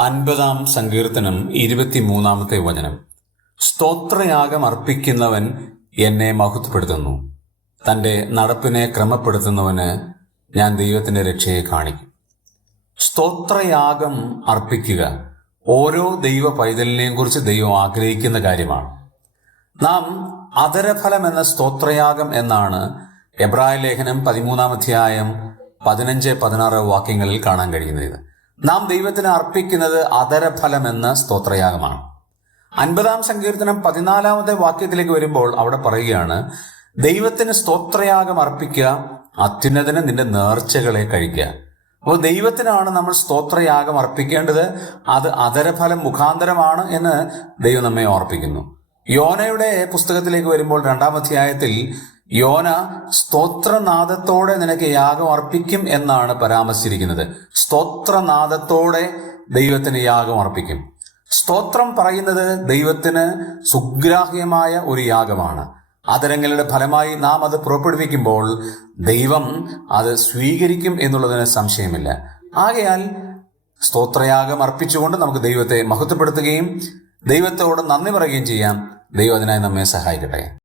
50-ാം സങ്കീർത്തനം 23-ാമത്തെ വചനം. സ്തോത്രയാഗം അർപ്പിക്കുന്നവൻ എന്നെ മഹത്വപ്പെടുത്തുന്നു. തൻ്റെ നടപ്പിനെ ക്രമപ്പെടുത്തുന്നവന് ഞാൻ ദൈവത്തിൻ്റെ രക്ഷയെ കാണിക്കും. സ്തോത്രയാഗം അർപ്പിക്കുക ഓരോ ദൈവ പൈതലിനെയും കുറിച്ച് ദൈവം ആഗ്രഹിക്കുന്ന കാര്യമാണ്. നാം അധരഫലം എന്ന സ്തോത്രയാഗം എന്നാണ് എബ്രായ ലേഖനം 13-ാം അധ്യായം 15-16 വാക്യങ്ങളിൽ കാണാൻ കഴിയുന്നത്. നാം ദൈവത്തിന് അർപ്പിക്കുന്നത് അധരഫലം എന്ന സ്തോത്രയാഗമാണ്. 50-ാം സങ്കീർത്തനം 14-ാമത്തെ വാക്യത്തിലേക്ക് വരുമ്പോൾ അവിടെ പറയുകയാണ്, ദൈവത്തിന് സ്തോത്രയാഗം അർപ്പിക്കുക, അത്യുന്നതന് നിന്റെ നേർച്ചകളെ കഴിക്കുക. അപ്പോൾ ദൈവത്തിനാണ് നമ്മൾ സ്തോത്രയാഗം അർപ്പിക്കേണ്ടത്. അത് അധരഫലം മുഖാന്തരമാണ് എന്ന് ദൈവം നമ്മെ ഓർപ്പിക്കുന്നു. യോനയുടെ പുസ്തകത്തിലേക്ക് വരുമ്പോൾ 2-ാം അധ്യായത്തിൽ യോന സ്തോത്രനാദത്തോടെ നിനക്ക് യാഗം അർപ്പിക്കും എന്നാണ് പരാമർശിച്ചിരിക്കുന്നത്. സ്തോത്രനാദത്തോടെ ദൈവത്തിന് യാഗം അർപ്പിക്കും. സ്തോത്രം പറയുന്നത് ദൈവത്തിന് സുഗ്രാഹ്യമായ ഒരു യാഗമാണ്. ആദരങ്ങളുടെ ഫലമായി നാം അത് പുറപ്പെടുവിക്കുമ്പോൾ ദൈവം അത് സ്വീകരിക്കും എന്നുള്ളതിന് സംശയമില്ല. ആകയാൽ സ്തോത്രയാഗം അർപ്പിച്ചുകൊണ്ട് നമുക്ക് ദൈവത്തെ മഹത്വപ്പെടുത്തുകയും ദൈവത്തോട് നന്ദി പറയുകയും ചെയ്യാം. ദൈവം അതിനായി നമ്മെ സഹായിക്കട്ടെ.